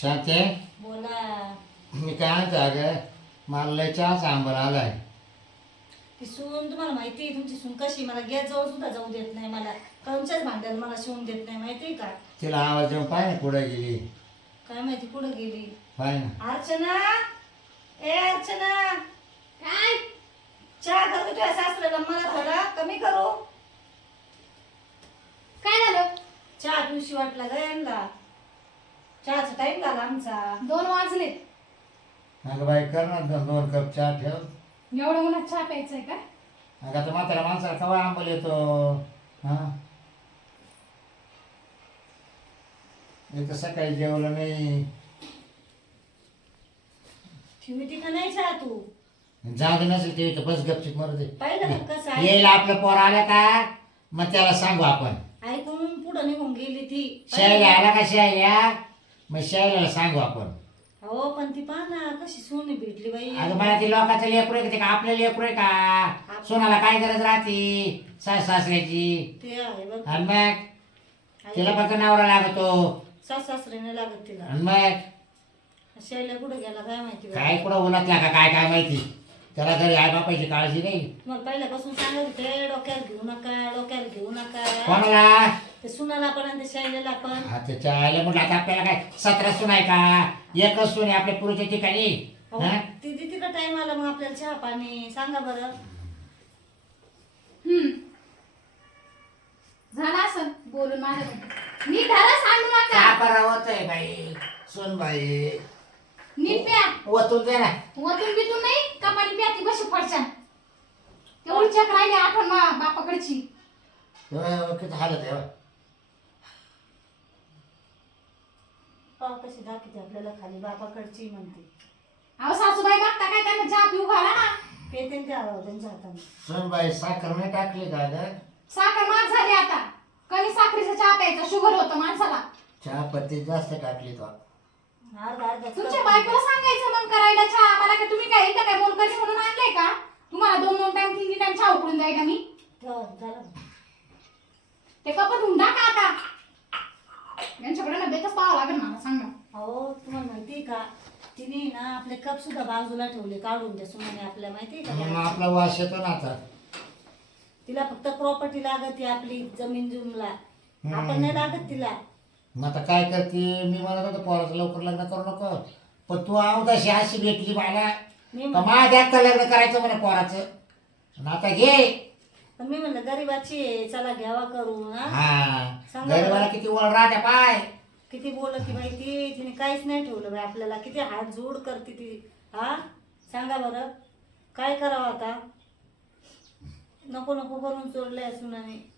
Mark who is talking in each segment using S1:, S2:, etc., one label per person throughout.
S1: शांते?
S2: बोला.
S1: मी काय म्हणतो अगं मला लय चहाचा आंबर आलाय.
S2: ती सून तुम्हाला माहिती आहे तुमची सून कशी मला गॅस जवळ सुद्धा जाऊ देत नाही. मला कंच्याच भांड्याला मला शिवून देत नाही माहिती आहे का?
S1: तिला आवाज देऊन पाय ना पुढे गेली.
S2: काय माहिती कुठं गेली?
S1: पाय ना.
S2: अर्चना! ए अर्चना!
S3: काय?
S2: चहा करू तुझ्या सासऱ्याला. मला थोडा कमी करू.
S3: काय झालं?
S2: चहा पिवशी वाटला ग यांना. चहाचा टाइम झाला आमचा.
S3: दोन वाजले.
S1: अगं बाई कर ना दोन दोन कप चहा ठेव.
S3: एवढं उन्हात चहा प्यायचंय का?
S1: अगं आता म्हातारा माणसाला कवा आंबल येतो? हा? एक तर सकाळी जेवलं नाही.
S2: ठेवी का नाही चहा तू.
S1: जाऊ दे नसेल ते तर बस गपचित मरू दे.
S2: पाहिलं का कसं आहे.
S1: येईल आपलं पोर आलं का? मग त्याला सांगू आपण.
S2: ऐकून पुढं निघून गेली ती.
S1: शाळेला आला का शाळेला? मग शाळेला सांगू आपण.
S2: हो पण ती पहा ना कशी सोनी भेटली बाई.
S1: अगं मला ते लोकांचं लेकरू आहे का? ते का आपलं लेकरू आहे का? सोनाला काय गरज राहते? सास सासऱ्याची.
S2: ते आहे बघ.
S1: आणि मग? तिला फक्त नवरा लागतो.
S2: सास सासऱ्याने लागत तिला.
S1: आणि मग?
S2: शैल्या कुठं गेला काय माहिती बाई.
S1: काय कुठं उन्हातला का? काय काय माहिती? त्याला घरी आई बापाची काळजी नाही.
S2: तुम्हाला पहिल्यापासून सांगत होते डोक्याला घेऊ नका डोक्याला घेऊ नका.
S1: कोणाला?
S2: ते सुनाला पण आणि ते पण.
S1: हा त्याच्या आईला म्हटलं आता आपल्याला काय सतरा सून आहे का? एकच सून आहे आपल्या पुरुषच्या ठिकाणी.
S2: अहो,
S1: हा?
S2: ती तिकडं टाइम आला मग आपल्याला चहा पाणी? सांगा बरं.
S3: हम्म. झालं असं बोलून माझ्या नीट धरा सांगू
S1: का
S3: नका
S1: बरं होतंय बाई? सून बाई.
S3: नीट प्या.
S1: वतून दे ना.
S3: वतून बितून नाही कपाडी प्या ती बशी पडशान तेवढी चक राहिली आठवण मा बापाकडची.
S1: तेव्हा किती हालत आहे बा.
S2: पाव कशी दाखवते आपल्याला खाली बापाकडची म्हणते.
S3: अहो सासूबाई बघता काय त्यांना चहा पिऊ घाला ना.
S2: ते त्यांच्या हाताने
S1: साखर नाही टाकली का ग?
S3: साखर झाली आता. कमी साखरेचा चहा प्यायचा? शुगर होतं माणसाला.
S1: चहा पत्ती जास्त टाकली तो.
S2: अर्धा अर्धा.
S3: तुमच्या बायकोला सांगायचं मग करायला चहा आम्हाला का तुम्ही काय इथं काय मोलकरी म्हणून आणलंय का? तुम्हाला दोन दोन टाइम तीन तीन टाइम चहा उकळून जाईल का मी
S2: झालं
S3: ते कप धुवून टाका आता. यांच्याकडे ना बेतच पाहावं लागेल मला सांगा.
S2: हो तुम्हाला माहिती का? तिने ना आपले कप सुद्धा बाजूला ठेवले काढून त्या सुनाने आपल्या माहिती का?
S1: मग? आपला वास येतो ना आता.
S2: तिला फक्त प्रॉपर्टी लागत आपली जमीन जुमला. आपण नाही लागत तिला.
S1: मग आता काय करते? मी म्हणत होतो पोराचं लवकर लग्न करू नको. पण तू अवदाशी अशी भेटली मला.
S2: मी
S1: तर
S2: म्हण-
S1: माझ्यात लग्न करायचं म्हणे पोराचं. आणि आता घे.
S2: मी म्हणलं गरीबाची आहे, चला घ्यावा करून हा?
S1: हा.
S2: सांगा
S1: गरीबाला
S2: बरं.
S1: किती वळ राहत्या पाय.
S2: किती बोल की बाई ती. तिने काहीच नाही ठेवलं बाई आपल्याला. किती हात जोड करते ती हा? सांगा बरं. काय करावं आता? नको नको करून चोरलंय सुनाने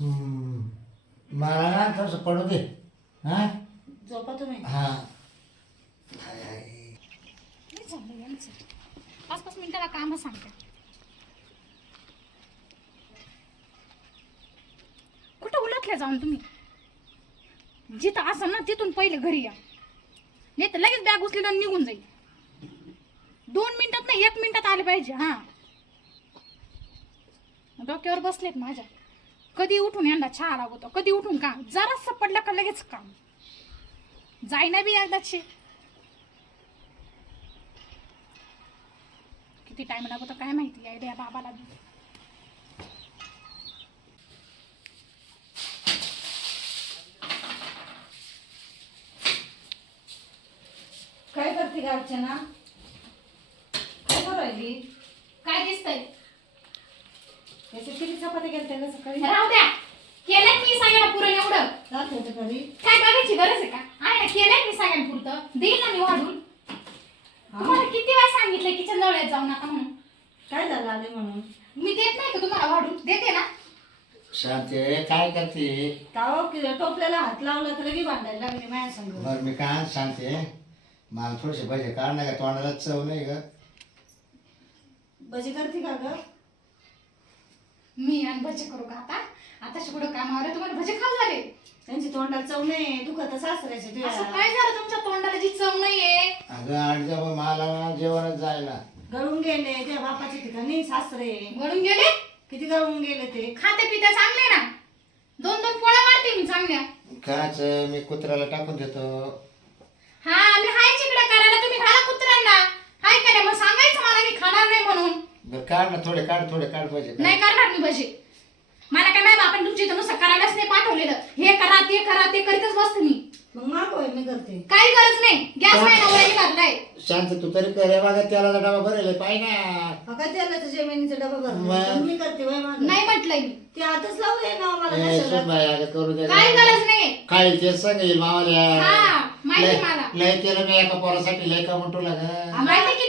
S1: हम्म. मला ना थोडस पडू दे. हा?
S2: झोपा तुम्ही.
S1: हा.
S3: नाही चाललं यांचं पाच पाच मिनिटाला काम सांगते. कुठं उलटल्या जाऊन तुम्ही? जिथं असं ना तिथून पहिले घरी या. नाही तर लगेच बॅग उचलेलं आणि निघून जाईल दोन मिनिटात नाही एक मिनिटात आले पाहिजे हा. डोक्यावर बसलेत माझ्या. कधी उठून यांना चहा लागतो कधी उठून काम. जरा पडलं का लगेच काम. जाईना बी एकदाची किती टाइम लागतो काय माहिती आयडिया बाबाला बी.
S2: काय करते का अर्चना काय करायली
S3: काय दिसतंय?
S2: याचे किती चपात्या केल्या ना सकाळी?
S3: राहू द्या. केलंय मी सगळ्यांना पुरण एवढं.
S2: जात होतं घरी.
S3: काय बघायची गरज आहे का? आहे ना केलंय मी सगळ्यांना पुरतं. देईल ना मी वाढून. तुम्हाला किती वेळा सांगितलं किचन जवळ जाऊ नका म्हणून.
S2: काय झालं आले म्हणून?
S3: मी देत नाही का तुम्हाला वाढून? देते ना.
S1: शांते काय करते?
S2: की टोपल्याला हात लावला तर लगी भांडायला लागली माझ्या संग
S1: बरं मी काय सांगते मला थोडेसे भजे काढ ना का तोंडाला चव नाही ग.
S2: भजी करते का ग?
S3: मी आणि भजे करू का आता? आता शिकडं कामावर तुम्हाला भजे खाऊ झाले.
S2: त्यांची तोंडाला चव नाही दुखत सासऱ्याचे
S3: असं काय झालं तुमच्या तोंडाला? जी चव नाहीये.
S1: अगं अडजा जेवणच जायला.
S2: गळून गेले त्या बापाच्या ठिकाणी सासरे.
S3: गळून गेले?
S2: किती गळून गेले ते?
S3: खाते पिते चांगले ना? दोन दोन पोळ्या मारते मी चांगल्या.
S1: काच मी कुत्र्याला टाकून देतो.
S3: हा मी हाय चिकडे करायला. तुम्ही घाला कुत्र्यांना. हाय का नाही? मग सांगायचं मला मी खाणार नाही म्हणून.
S1: बरं, काढ ना थोडे काढ थोडे काढ पाहिजे.
S3: नाही करणार मी भजे. मला काय माहिती आपण तुमच्या इथं नुसतं करायलाच नाही पाठवलेलं. हे करा ते करा ते करीतच बसते मी.
S2: मग मागव मी करते.
S3: काही गरज नाही. गॅस नाही नवऱ्याने घातलाय.
S1: शांत तू तरी करे. बघा त्याला डबा भरेल ना.
S2: काय त्याला जमिनीचा डबा
S1: मग?
S2: भरला मी करते वय मागं.
S3: नाही म्हटलंय मी.
S2: ते हातच लावू दे ना मला
S1: अगं करू दे.
S3: काही गरज नाही.
S1: काय तेच सांग येईल मावाल्या.
S3: हा माहिती
S1: लय-
S3: मला.
S1: लय केलं मी एका पोरासाठी लय का म्हणतो लाग
S3: माहिती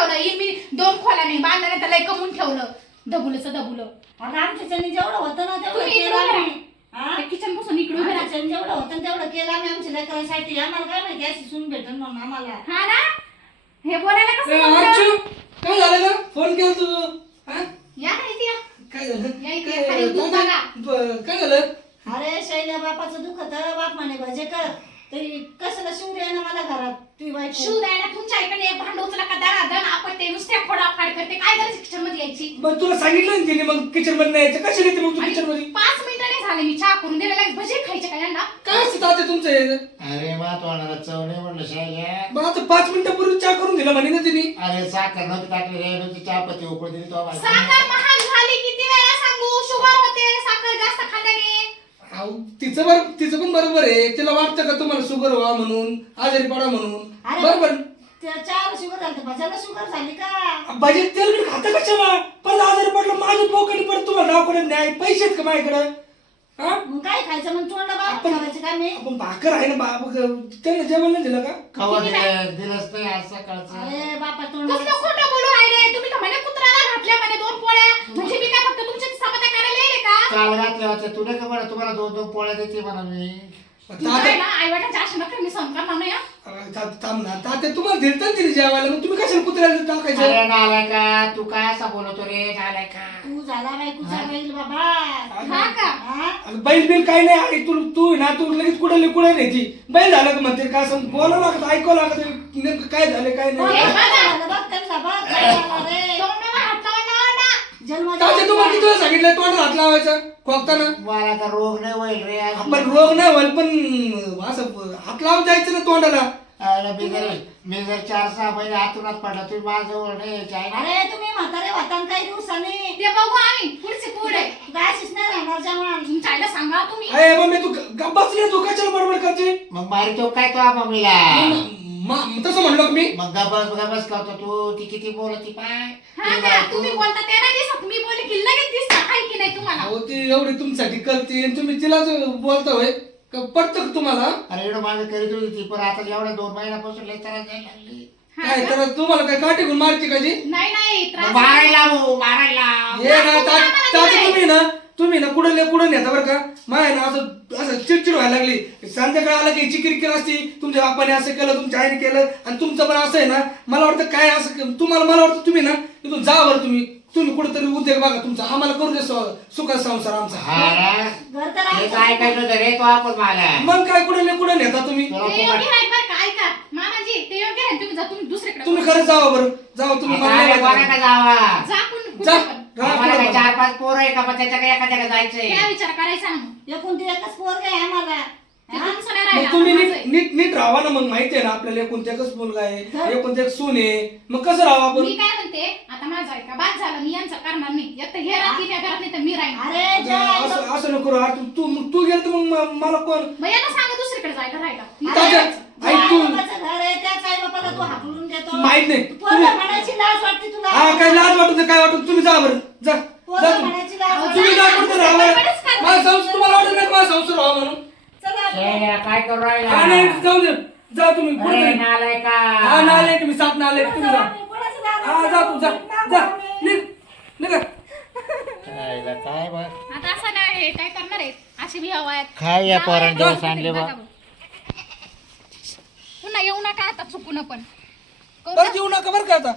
S3: ठेवलं हे मी दोन खोला नाही बांधलं नाही त्याला कमवून ठेवलं डबुलचं डबुलं
S2: आता आमच्या च्यानी जेवढं होतं ना तेवढं
S3: तुम्ही
S2: केलं
S3: इकडून
S2: आम्ही.
S3: करा.
S2: हा?
S3: ते किचनपासून इकडे उभे
S2: आमच्या. च्यानी जेवढं होतं ना तेवढं केलं आम्ही आमच्या लेकरांसाठी आम्हाला काय माहिती अशी सून भेटन म्हणून आम्हाला
S3: हा ना हे बोलायला कसं जमलं?
S4: काय झालं का फोन केला तू हा?
S3: या ना इथे या.
S4: काय झालं
S3: या इथे.
S4: ब- काय झालं
S2: अरे शैल्या बापाचं दुखत बाप म्हणे भजे कर तरी कशाला शिव दे ना मला घरात? तुझी बायको
S3: शिव द्यायला तुमच्या ऐकडे एक भांड उचला का? दरा दण आपण ते नुसत्या फोडाफाड करते. काय गरज किचनमध्ये यायची?
S4: मग तुला सांगितलं ना तिने मग किचनमध्ये नाही यायचं. कशी येते मग तू किचनमध्ये
S3: पाच मिनिटाने झाले मी चहा करून दिलेला भजे खायचे का यांना?
S4: काय असतं तात्या तुमचं हे?
S1: अरे मा तोंडाला चव नाही म्हणलं शायल्या
S4: मग आता पाच मिनिटापूर्वी चहा करून दिला म्हणे ना तिने.
S1: अरे साखर नव्हती टाकली रे. नुसती चहापत्ती उकळून दिली तो बाई.
S3: साखर महाग झाली किती वेळा सांगू? शुगर होते. साखर जास्त खाल्ल्याने.
S4: अहो, तिचं बर तिचं पण बरोबर आहे. तिला वाटतं का तुम्हाला शुगर व्हा म्हणून आजारी पडा म्हणून?
S2: अरे
S4: बरोबर?
S2: त्या चार शुगर झाली तर भजाला शुगर झाली का?
S4: भाजी तेल बीट खाता कशाला? परत आजारी पडलं माझी पोकडी परत तुम्हाला नावकडे न्याय पैसे आहेत का माझ्याकडे? हा?
S2: मग काय खायचं? मग तोंड बाप
S4: आपण-
S2: ठेवायचं काय मी?
S4: आपण भाकर आहे ना बाबा. त्यांना जेवण नाही दिलं का?
S1: कवा दिलं दिलंच नाही आज सकाळचं.
S2: अरे बापा तोंड
S3: कसलं खोटं बोलू राहिले तुम्ही तर म्हणे कुत्र्याला घातल्या म्हणे दोन पोळ्या म्हणजे मी काय फक्त तुमच्या चपात्या करायला येईल का
S1: होत्या तुला का बरं तुम्हाला दोन दोन पोळ्या देते म्हणा मी.
S3: आई नका मी नाही हं.
S4: अरे था- थांब ना. तात्या तुम्हाला दिलं ना तिने जेवायला? मग तुम्ही कशाला कुत्र्याला टाकायचं?
S1: अरे नालाय का तू काय असा बोलतो रे नालाय का
S2: तू झाला बैल बाबा?
S3: हा का?
S2: हा?
S4: अगं बैल बिल काही नाही. तू तू ना तू लगेच कुठे कुठे न्यायची बैल झालं का म्हणते? काय असं बोलावं लागत ऐकावं लागत नेमकं काय झालं काय नाही?
S3: बघा.
S2: बघ बघ काय झालं रे. जन्म
S4: तात्या तुम्हाला किती वेळा सांगितलं तोंडाला हात लावायचा? खोकताना?
S1: मला तर रोग नाही होईल रे.
S4: आपण रोग नाही होईल पण असं हात लावून जायचं ना तोंडाला?
S1: अरे मी जर मी जर चार सहा महिने हातूनात पडला तुम्ही माझ्याजवळ नाही यायचे आहे ना?
S2: अरे तुम्ही म्हातारे होता काही दिवसांनी.
S3: ते बघू आम्ही पुढचे पुढे
S2: गाशीच नाही राहणार जेवण
S3: तुमच्या आईला सांगा तुम्ही.
S4: अरे मम्मी तू गप्पाच नाही तू कशाला करते?
S1: मग मारी तो काय तो मम्मीला
S4: म- तसं म्हणलो का मी?
S1: मग गबस गबस करतो तू. ती किती बोलती पाय.
S3: हा का. तुम्ही बोलता ते नाही दिसत. मी बोलले की लगेच दिसता काय की नाही तुम्हाला?
S4: अहो ती एवढी तुमच्यासाठी करते आणि तुम्ही तिलाच बोलता होय. का पटतं का तुम्हाला?
S1: अरे एवढं माझं करीत होती ती पण आता एवढ्या दोन महिन्यापासून लय त्रास द्यायला लागली.
S3: हा
S4: काय
S3: का?
S4: तर तुम्हाला काय काठी घेऊन मारते का जी?
S3: नाही नाही त्रास
S1: मारायला हो मारायला
S4: हे ना ता- तात्या तुम्ही ना तुम्ही ना कुठं ले कुठं नेता बरं का? माय ना असं असं चिडचिड व्हायला लागली. संध्याकाळी आलं की हिची किरकिर असती तुमच्या बापाने असं केलं तुमच्या आईने केलं आणि तुमचं पण असं आहे ना मला वाटतं काय असं तुम्हाला मला वाटतं तुम्ही ना इथून जा बरं तुम्ही. तुम्ही कुठंतरी उद्योग बघा तुमचा आम्हाला करू दे सुखा संसार आमचा.
S1: हा ना?
S2: घर तर
S1: हेच
S2: आमचं.
S1: ऐकायचं होतं रे तो आपण मला.
S4: मग काय कुठं ले कुठं नेता तुम्ही?
S1: तुला
S3: ते
S1: फुकट-
S3: योग्य नाही बरं का? ऐका. मामाजी ते योग्य नाही तुम्ही जा तुम्ही दुसरीकडे
S4: तुम्ही खरं जावा बरं. जावा तुम्ही मला नाही माहिती.
S1: जावा?
S3: जा कुण
S4: जा.
S3: पण.
S1: आम्हाला काय चार पाच पोरं आहे का? मग त्याच्या काय एका जागा जायचंय?
S3: काय विचार करायचा ना?
S2: एकूण ते एकच पोरग आहे आम्हाला.
S3: ते
S2: हा?
S3: तुमचं नाही
S4: मग
S3: राहिलं,
S4: तुम्ही
S3: आता
S4: नीट
S3: आहे.
S4: नीट नीट राहा ना मग. माहिती आहे ना आपल्याला एकूण एकच मुलगा आहे
S2: घर-
S4: एकूण एक सून आहे. मग कसं राहावं आपण?
S3: मी काय म्हणते आता माझं आहे का बाद झालं. मी यांचं करणार नाही. एक तर हे राहतील या घरात नाही तर मी राहीन.
S2: अरे जय
S4: असं असं नको राहा. तू तू मग तू गेल तर मग म- मला कोण
S3: मग यांना सांगा दुसरीकडे जायला राहायला मी.
S2: जय
S4: ऐक तू
S2: आईबापाचं घर आहे तू हाकलून देतो.
S4: माहीत नाही.
S2: पोरं
S4: तुम्ही
S2: म्हणायची लाज वाटते तुला.
S4: हा काय लाज वाटत काय वाटत तुम्ही जा बरं. जा.
S2: पोरं
S4: जा तुम्ही
S2: म्हणायची लाज
S4: तुम्ही
S2: वाटते.
S4: जा कुठं राहा बरं. माझा संसार तुम्हाला वाटत नाही का माझा संसार राहा म्हणून?
S2: चला
S1: काय करू
S4: हा नाही
S1: राहिला
S4: जाऊ दे. जा तुम्ही
S1: अरे
S4: कुठं हा नाले तुम्ही सात नाले तुम्ही जा.
S2: कोणाचं लाज
S4: हा जा तू जा. जा. निघ. निघ.
S1: खायला काय बा?
S3: आता असं नाही काय करणार आहे? अशी बी हवा आहेत
S1: काय या पोरांनी दिवस आणले बा?
S3: बघा. पुन्हा येऊ नका आता चुकून पण.
S4: बरं येऊ नका बरं का आता.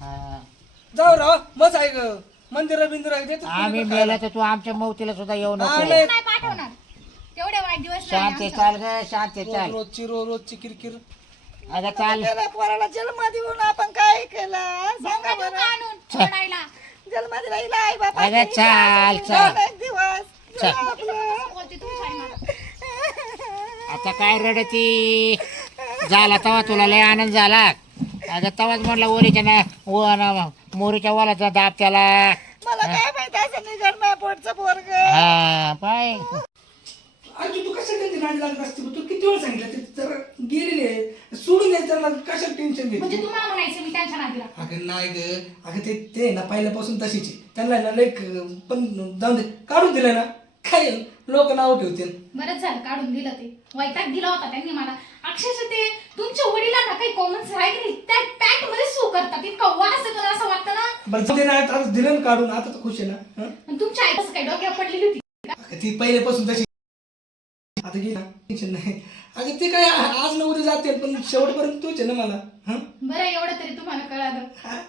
S1: हा.
S4: जाऊ राहा मस्त आहे ग. मंदिर बिंदिर आहे
S1: आम्ही
S4: तुम्ही
S1: मेला तर तू आमच्या मौतीला सुद्धा येऊ
S4: हा,
S1: नको
S4: नाही.
S3: नाही पाठवणार. तेवढे वाईट दिवस नाही
S1: शांत. चाल ग शांत
S4: रोज
S1: चाल.
S4: रोजची रोज रोजची किरकिर.
S1: अगं चाल.
S2: त्याला पोराला जन्म देऊन आपण काय केलं? सांगा
S3: देऊ का
S2: बरं.
S3: आणून सोडायला.
S2: जन्म दिला आई बापा
S1: अगं चाल चाल.
S2: एक दिवस.
S1: चाल.
S3: बोलते.
S1: आता काय रडती? झाला तवा तुला लय आनंद झाला. अगं तवाच म्हटलं ओरीच्या ना ओ ना मोरीच्या वालाचा दाब त्याला.
S2: मला काय माहिती असं निघाल माझ्या पोटचं पोरग.
S1: हा पाय.
S4: अरे तू कशा त्यांची नाडी लागत असते? तू किती वेळ सांगितलं? ते जरा गेलेले आहे. सोडून द्यायचं त्यांना कशा टेन्शन
S3: म्हणजे
S4: घेते
S3: तुम्हाला म्हणायचं मी त्यांच्या नादीला
S4: अगं नाही ग. अगं ते ते ना पहिल्यापासून तशीच. आहे. त्यांना आहे ना लेख पण जाऊन दे. काढून दिलं ना. काय लोक नाव ठेवतील.
S3: बरंच झालं काढून दिलं ते. वैताग दिला होता त्यांनी मला. अक्षरशः ते तुमच्या वडिलांना काही कॉमन्स राहिले नाही. त्या पॅन्टमध्ये सू करतात. इतका वास येतो ना असं वाटतं ना.
S4: बरं जाऊ दे ना आता दिलं ना काढून आता तर खुश आहे ना हं?
S3: आणि तुमच्या आई कसं काय डोक्यावर पडलेली होती.
S4: ती पहिल्यापासून तशी आता गेली ना टेन्शन नाही. अगं ते काय आज न उद्या जाते पण शेवटपर्यंत तूच आहे ना मला हं?
S3: बरं एवढं तरी तुम्हाला कळालं.
S4: हा?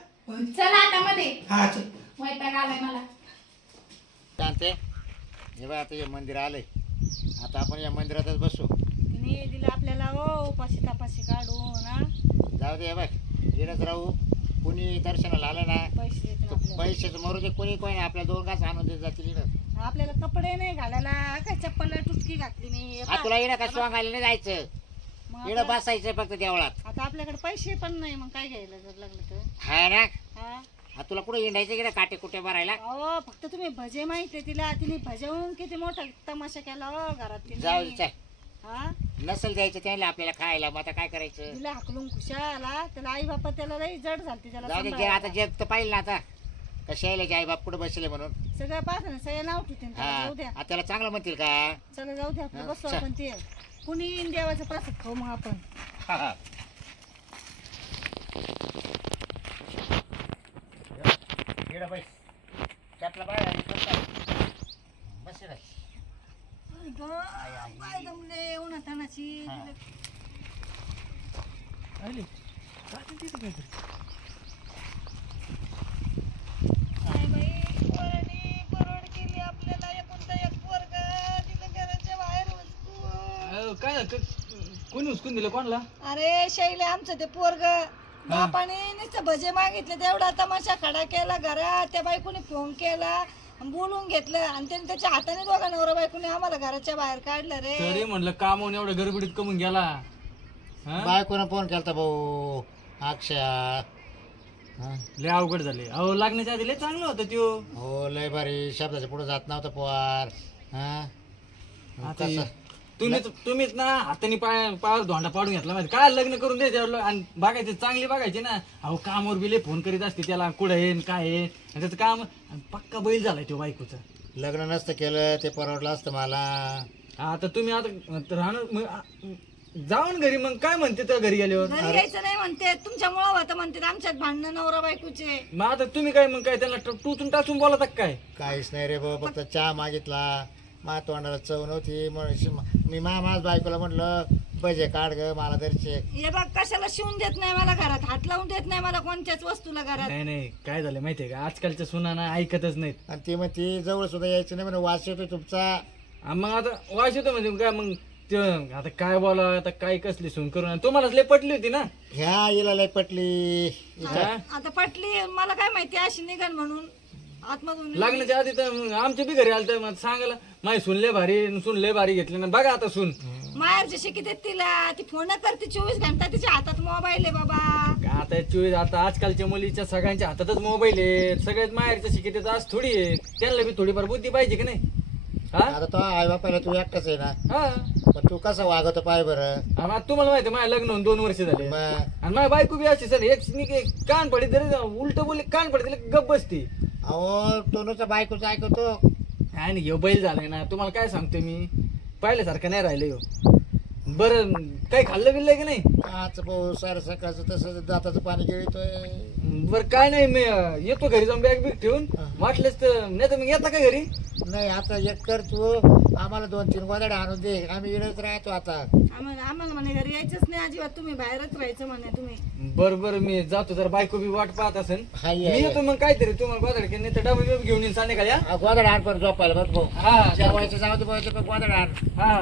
S3: चला आता मध्ये.
S4: हा चल.
S3: वैताग आलाय मला.
S1: शांते हे बघ आता हे मंदिर आलंय. आता आपण या मंदिरातच बसू.
S2: तिने दिलं आपल्याला ओ उपाशी तपाशी काढून हा.
S1: जाऊ दे हे बघ इकडंच राहू. कुणी दर्शनाला आलं ना
S2: पैसे आपल्याला.
S1: पैसेच मरू दे. कोणी कोणी आपल्या दोन घास आणून देत जातील
S2: आपल्याला कपडे नाही घालायला. काय चप्पल तुटकी घातली मी
S1: हा तुला इकडं का स्वांगायला नाही जायचं?
S2: मग
S1: बसायचं फक्त देवळात.
S2: आता आपल्याकडे पैसे पण नाही मग काय घ्यायला जर लागलं तर?
S1: हा ना?
S2: हा.
S1: हा तुला कुठं हिंडायचं इकडे काटे कुठे भरायला?
S2: अहो फक्त तुम्ही भजे माहिती तिला. तिने भजेवून किती मोठा तमाशा केला हो घरात तिने.
S1: जाऊ दे चल.
S2: हा?
S1: नसेल द्यायचं त्याला आपल्याला खायला मग आता काय करायचं
S2: तिला हाकलून खुशाला त्याला आई बापा त्याला लई जड झालती त्याला
S1: जाऊ दे जे
S2: सांभाळायला.
S1: आता जग तर पाहिलं ना आता कसे यायला आई बाप कुठं बसले म्हणून
S2: सगळं पाहत ना सगळं नाव ठेवते
S1: हा
S2: जाऊ द्या
S1: आता त्याला चांगलं म्हणतील का
S2: चला जाऊ द्या आपलं
S1: हा,
S2: बसू
S1: चल.
S2: आपण ते कुणी येईन देवाचा प्रसाद खाऊ मग आपण
S1: हा, हा. बैस. त्यातलं बाहेर आणि स्वतः. बस इकडं.
S2: काय जमले उन्हातानाची
S1: हा.
S2: काय बाई पोरांनी परवड केली आपल्याला एकुलता एक पोरग तिला घराच्या बाहेर हुसकून.
S4: अहो, काय क- कोणी उचकून दिलं कोणाला
S2: अरे शैले आमचं ते पोरग बापाने नुसतं भजे मागितले तेवढा तमाशा खडा केला घरात त्या बायकोने फोन केला बोलून घेतलं. आणि त्याने त्याच्या हाताने दोघा नवरा बायकोने आम्हाला घराच्या बाहेर काढलं रे.
S5: तरी म्हणलं कामावून एवढं गडबडीत कमून गेला. हा?
S1: बायकोनं फोन केलता भाऊ. अक्षया. हा.
S5: लय अवघड झाले. अहो लागण्याच्या आधी लय चांगलं होतं त्यो.
S1: हो लय भारी. शब्दाच्या पुढे जात नव्हतं पोवार हा?
S5: आता
S1: कसं?
S5: तुम्हीच तुम्हीच ना हाताने पाय पायावर धोंडा पाडून घेतला माहिती. काय लग्न करून द्यायचं आणि बघायचे चांगले बघायचे ना. अहो कामावर बी लय फोन करीत असते त्याला कुठं आहे न काय आहे आणि त्याचं काम आणि पक्का बैल झालाय तो बायकोचा.
S1: लग्न नसतं केलं ते परवडलं असतं मला.
S5: आता तुम्ही आता राहणार मग आ- जाऊन घरी मग काय म्हणते त्या घरी गेल्यावर?
S2: घरी यायचं नाही म्हणते. तुमच्यामुळं होतं म्हणते. आमच्यात भांडणं नवरा बायकोचे.
S5: मग आता तुम्ही काय मग काय त्यांना ट- टुचून टाचून बोलता का काय?
S1: काहीच नाही रे बाबा फक्त चहा मागितला. मा तोंडाला चव नव्हती म्हणून शि- मी मा माझ बायकोला म्हटलं भजे काढ ग मला दरचे
S2: हे बघ कशाला शिवून देत नाही मला घरात? हात लावून देत नाही मला कोणत्याच वस्तूला घरात?
S5: नाही नाही काय झालं माहितीये का? आजकालच्या सुना ना ऐकतच नाहीत.
S1: आणि ती मग ती जवळ सुद्धा यायची नाही म्हणून वास येतोय तुमचा.
S5: आ, मग आता वाश येतो म्हणजे काय? मग ते आता काय बोला आता काय कसली सून करून तुम्हालाच लय पटली होती ना?
S1: ह्या हिला लय पटली.
S5: हा?
S2: आता पटली मला काय माहिती अशी निघन म्हणून. आतमधून
S5: लग्नाच्या आधी तर मग आमच्या बी घरी आलं तर मग सांगायला माही सुन लय भारी सुन लय भारी घेतली ना. बघा आता सुन.
S2: माहेरचे शिकी देत तिला ती फोन करते चोवीस घंटा तिच्या हातात मोबाईल आहे बाबा.
S5: आता चोवीस आता आजकालच्या मुलीच्या सगळ्यांच्या हातातच मोबाईल आहे सगळ्यात माहेरच्या शिकित आज थोडी आहे त्यांना बी थोडीफार बुद्धी पाहिजे की नाही? हा?
S1: आता तो आई बापाला तू एकटाच आहे ना?
S5: हा.
S1: पण तू कसं वागतो पाय बरं?
S5: आणि आता तुम्हाला माहिती आहे, माझ्या लग्न होऊन दोन वर्ष झाले.
S1: मग?
S5: आणि माझी बायको बी अशी सर एक कान पडे तरी उलट बोलले कान पडे तरी गप बसते.
S1: अहो टोनूच्या बायकोचं ऐकतो.
S5: काय नाही ह्यो बैल झालाय ना. तुम्हाला काय सांगतोय मी? पहिल्यासारखं नाही राहिलं ह्यो बरं काही खाल्लं बिल्लं की नाही?
S1: काच पाऊस सारं सकाळचं तसं दाताचं पाणी गिळतोय.
S5: बरं काय नाही मी अं, येतो घरी जाऊन बॅग बिग ठेवून. वाटलेच तर नाही तर मग येता का घरी?
S1: नाही आता एक कर तू. आम्हाला दोन तीन गोदाडे आणून दे. आम्ही इडत राहतो आता.
S2: आम्हाला आम्हाला म्हणे घरी यायचंच नाही अजिबात. तुम्ही बाहेरच राहायचं म्हणे तुम्ही.
S5: बरं बरं मी जातो जर बायको बी वाट पाहत असेल.
S1: हा
S5: मी
S1: ये.
S5: येतो मग काहीतरी तुम्हाला गोदाड की नाही तर डबा बिबा घेऊन येईन संध्याकाळी हा?
S1: गोदाडे आण पण झोपायला बघ भाऊ.
S5: हा
S1: जेवायचं जाऊ दे पण गोदाडे आण.
S5: हा.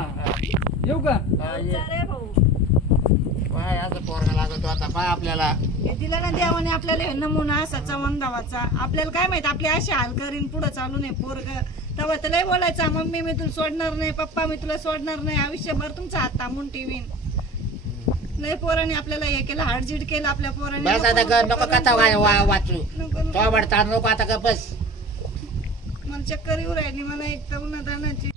S5: येऊ का?
S1: हा, ये.
S2: रे भाऊ.
S1: पाय असं पोरगा लागतो आता पाय आपल्याला.
S2: हे दिला ना देवाने आपल्याला हे नमुना असाचा वंदावाचा. आपल्याला काय माहीत आपले असे हाल करीन पुढे चालू नये पोरग. तेव्हा तर लय बोलायचा मम्मी मी तुला सोडणार नाही पप्पा मी तुला सोडणार नाही आयुष्यभर तुमचा हात थांबून ठेवीन. लय पोराने आपल्याला हे केलं हाडजीड केलं आपल्या पोराने.
S1: बस आता ग नको कथा वा- वा- वाचू.
S2: नको नको.
S1: तो बडता नको आता ग बस.
S2: मला चक्कर येऊ राहिली मला एक तर उन्हातानाची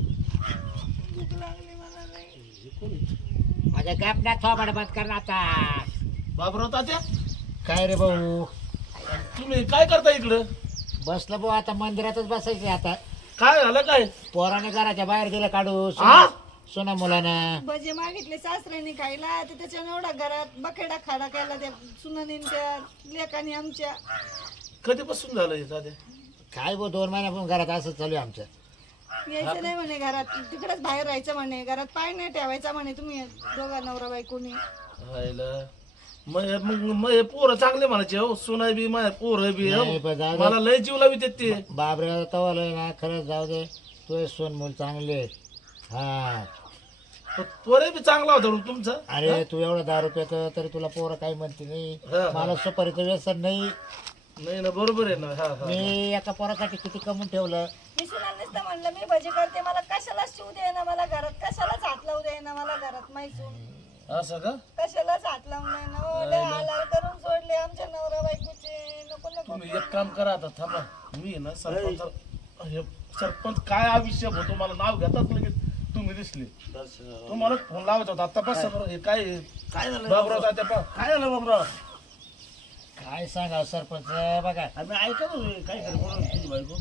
S2: भूक लागली मला लई.
S1: माझ्या गॅप ना थोबड बंद कर ना आता.
S6: बाबराव तात्या
S1: काय रे भाऊ?
S6: तुम्ही काय करता इकडं?
S1: बसलं भाऊ आता मंदिरातच बसायचे आता.
S6: काय झालं काय?
S1: पोराने घराच्या बाहेर गेलं काढू
S6: आ?
S1: सोना मुलानं.
S2: भजे मागितले सासऱ्याने खायला तर त्याच्या एवढा घरात बकेडा खाडा केला त्या सुनानीन त्या लेकानी आमच्या.
S6: कधीपासून झालं हे तात्या
S1: काय भाऊ दोन महिन्यापासून घरात असं चालू आहे आमचं.
S2: यायचं नाही म्हणे घरात. तिकडेच बाहेर राहायचं म्हणे. घरात पाय नाही ठेवायचा म्हणे तुम्ही. दोघा नवरा बायकोनी.
S6: हायला. मग हे- मग मग हे पोरं चांगले म्हणायचे हो. सुनाय बी माझ्या पोरं बी हो.
S1: नाही, पण जाऊ दे.
S6: मला लय जीव लावित ते.
S1: बाबरे तवालय ना खरंच जाऊ दे. तू सोन मूल चांगले. हा.
S6: पण पोरे बी चांगला होता तुमचा.
S1: अरे तू एवढा दारू पितो तरी तुला पोरं काही म्हणते नाही.
S6: हा, हा.
S1: मला सुपारीचं व्यसन नाही.
S6: नाही ना बरोबर आहे ना हा हा.
S1: मी एका पोरासाठी किती कमवून ठेवलं?
S2: मी सुनाल नुसतं म्हणलं मी भजी करते मला कशालाच शिव दे ना मला घरात? कशालाच हात लावू दे ना मला घरात मैसून
S6: असं का?
S2: कशालाच हात लावून नाही ना हो, हालाल करून सोडले आमच्या नवरा बायकोचे. नको नको.
S6: तुम्ही एक काम करा आता थांबा. मी ना सरपंच हे सरपंच काय अभिषेक होतो मला नाव घेतात लगेच. तुम्ही दिसले. तुम्हाला फोन लावत होता. आता बस हे काय काय झालं? बाबराव काय झालं बाबराव?
S1: काय सांगावं सरपंच? बघा.
S6: आम्ही ऐका काय कर बोलून तुझी बायको.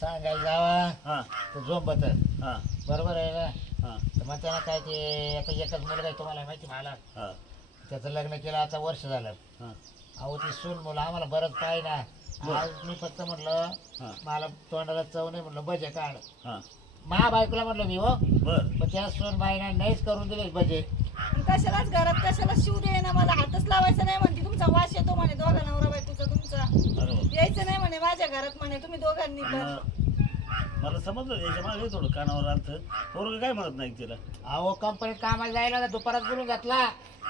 S1: सांगायला जावा.
S6: हा.
S1: तर झोंबत
S6: हा.
S1: बरोबर आहे ना?
S6: हा.
S1: तर मग त्याला काय ते आता एकच मुलगा आहे तुम्हाला माहिती मला.
S6: हा.
S1: त्याचं लग्न केलं आता वर्ष झालं.
S6: हा.
S1: अहो ती सून मुलं आम्हाला बरंच पाय ना. आज मी फक्त म्हटलं
S6: हा.
S1: मला तोंडाला चव नाही म्हटलं बजे काढ.
S6: हा.
S1: मा बायकोला म्हटलं मी हो.
S6: बर.
S1: पण त्या सून बाईना नाहीच करून दिले बजे.
S2: कशालाच घरात कशाला शिव दे ना मला. हातच लावायचा नाही म्हणते तुमचा वास येतो म्हणे दोघा नवरा बायकोचा तुमचा.
S6: बरोबर.
S2: यायचं नाही म्हणे माझ्या घरात म्हणे तुम्ही दोघांनी पण.
S7: मला समजलं याच्या मागे थोडं कानावर आलं पोरग काय म्हणत नाही तिला?
S1: अहो कंपनीत कामाला जायला होता दुपारात बोलून घेतला.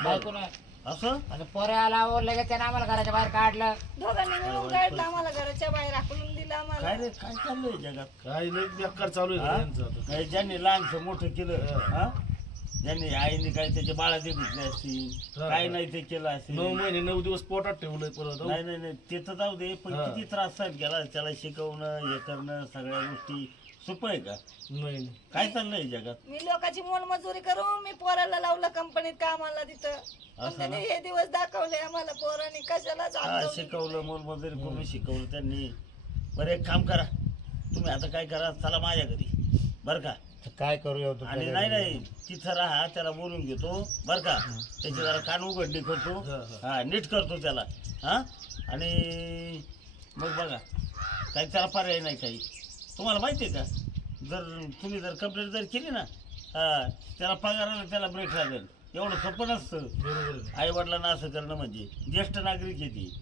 S1: बायकोनं.
S7: असं?
S1: आणि पोरे आला अहो लगेच त्यानं आम्हाला घराच्या बाहेर काढलं.
S2: दोघांनी मिळून काढलं आम्हाला घराच्या बाहेर हाकलून दिलं आम्हाला.
S7: काय रे काय चाललंय जगात?
S6: काय बेकार चालू आहे
S7: हा?
S6: यांचं आता.
S7: काय ज्यांनी लहानसं मोठं केलं हा? ज्यांनी आईने काय त्याच्या बाळाचे घेतले असतील
S6: हा.
S7: काय नाही ते केलं असेल
S6: नऊ महिने नऊ दिवस पोटात ठेवलंय परत हो.
S7: नाही नाही नाही ते तर जाऊ दे पण
S6: हा.
S7: किती त्रास सहन केला त्याला शिकवणं हे करणं सगळ्या गोष्टी सोपं आहे का
S6: नाही नाही.
S7: काय चाललंय जगात
S2: मी लोकांची मोलमजुरी करून मी पोराला लावलं कंपनीत कामाला तिथं पण
S7: असं
S2: त्यांनी
S7: ना?
S2: हे दिवस दाखवले आम्हाला पोरांनी
S7: हा
S2: लावून
S7: शिकवलं मोलमजुरी करून शिकवलं त्यांनी बरं एक काम करा तुम्ही आता काय करा चला माझ्या घरी बरं का
S1: काय करू येऊ
S7: आणि नाही नाही. तिथं राहा त्याला बोलून घेतो बर का? त्याची जरा कान उघडणी करतो.
S6: हा,
S7: हा. नीट करतो त्याला. हा? आणि मग बघा काही त्याला पर्याय नाही काही. तुम्हाला माहिती आहे का? जर तुम्ही जर कंप्लेंट जर केली ना हा त्याला पगाराला त्याला ब्रेक लागेल. एवढं सोपं नसतं.
S6: बरोबर आहे.
S7: आई वडिलांना असं करणं म्हणजे. ज्येष्ठ नागरिक आहे ती.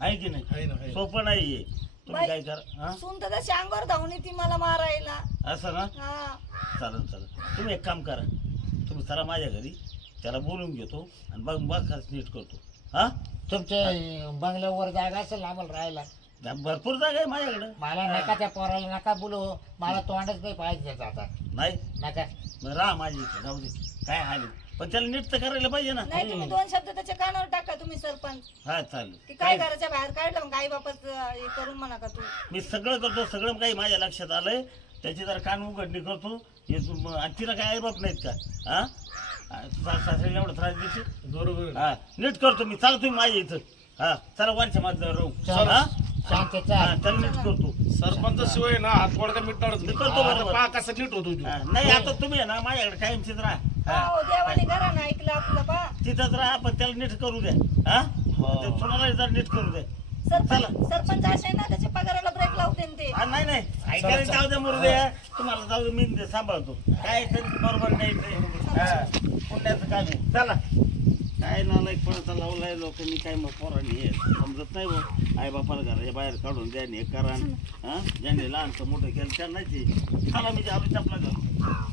S7: आहे की
S6: आहे ना, आहे
S7: नाही. सोपं नाहीये. तुम्ही काय करा हा?
S2: सून तर त्याच्या अंगावर धावून ती मला मारायला.
S7: असं ना?
S2: हा.
S7: चालेल चालेल तुम्ही एक काम करा. तुम्ही चला माझ्या घरी त्याला बोलून घेतो आणि बघ बघ खर्च नीट करतो. हा?
S1: तुमच्या बंगल्यावर जागा असेल आम्हाला राहायला.
S7: भरपूर जागा आहे माझ्याकडं.
S1: मला नका त्या पोराला नका बोलू. मला तोंडच नाही पाहिजे त्याचं आता.
S7: नाही?
S1: नका.
S7: मग राहा माझी इथे जाऊ दे. काय हाल आहे. पण त्याला नीट तर करायला पाहिजे ना.
S2: नाही तुम्ही दोन शब्द त्याच्या कानावर टाका तुम्ही सरपंच.
S7: हा चालेल.
S2: की काय घराच्या बाहेर काढलं मग आई बापच हे करून म्हणा का तू?
S7: मी सगळं करतो सगळं काही माझ्या लक्षात आलंय. त्याची जर कान उघडणी करतो. हे तू- मग- आणि तिला काय आईबाप नाहीत का? हा? सा- सासऱ्याला एवढा त्रास देते
S6: बरोबर आहे.
S7: हा नीट करतो मी. चालतो मी माझ्या इथं. हा चला वरच्या माझं राहू
S1: चल.
S7: हा?
S1: शांत
S7: हा,
S1: चाल
S7: त्याला नीट करतो.
S6: सरपंच शिवाय ना हात का मिटणारच
S7: मी करतो बरोबर.
S6: पहा कसं नीट होतो तू?
S7: हा, नाही आता तुम्ही आहे ना माझ्याकडे कायमचीच राहा.
S2: देवाने घरानं ऐकलं आपलं बा.
S7: तिथंच राहा पण त्याला नीट करू द्या. हा? ते सोनाला जरा नीट करू द्या.
S2: सरपंच सरपंच असे ना त्याच्या पगाराला ब्रेक लावते न ते.
S7: हा, नाही नाही. ऐकायला जाऊ द्या मरू द्या. तुम्हाला जाऊ द्या मी ते सांभाळतो. काय ते बरोबर नाही ते. हा, पुण्याचं काम आहे. चला. काय नालायक लावलाय लोकांनी काय मग पोरांनी हे समजत नाही आई बापाला घराच्या बाहेर काढून द्या आणि हे करा. हा? ज्यांनी लहानचं मोठं केलं त्यांनाच हे. चला मी चपला घालून.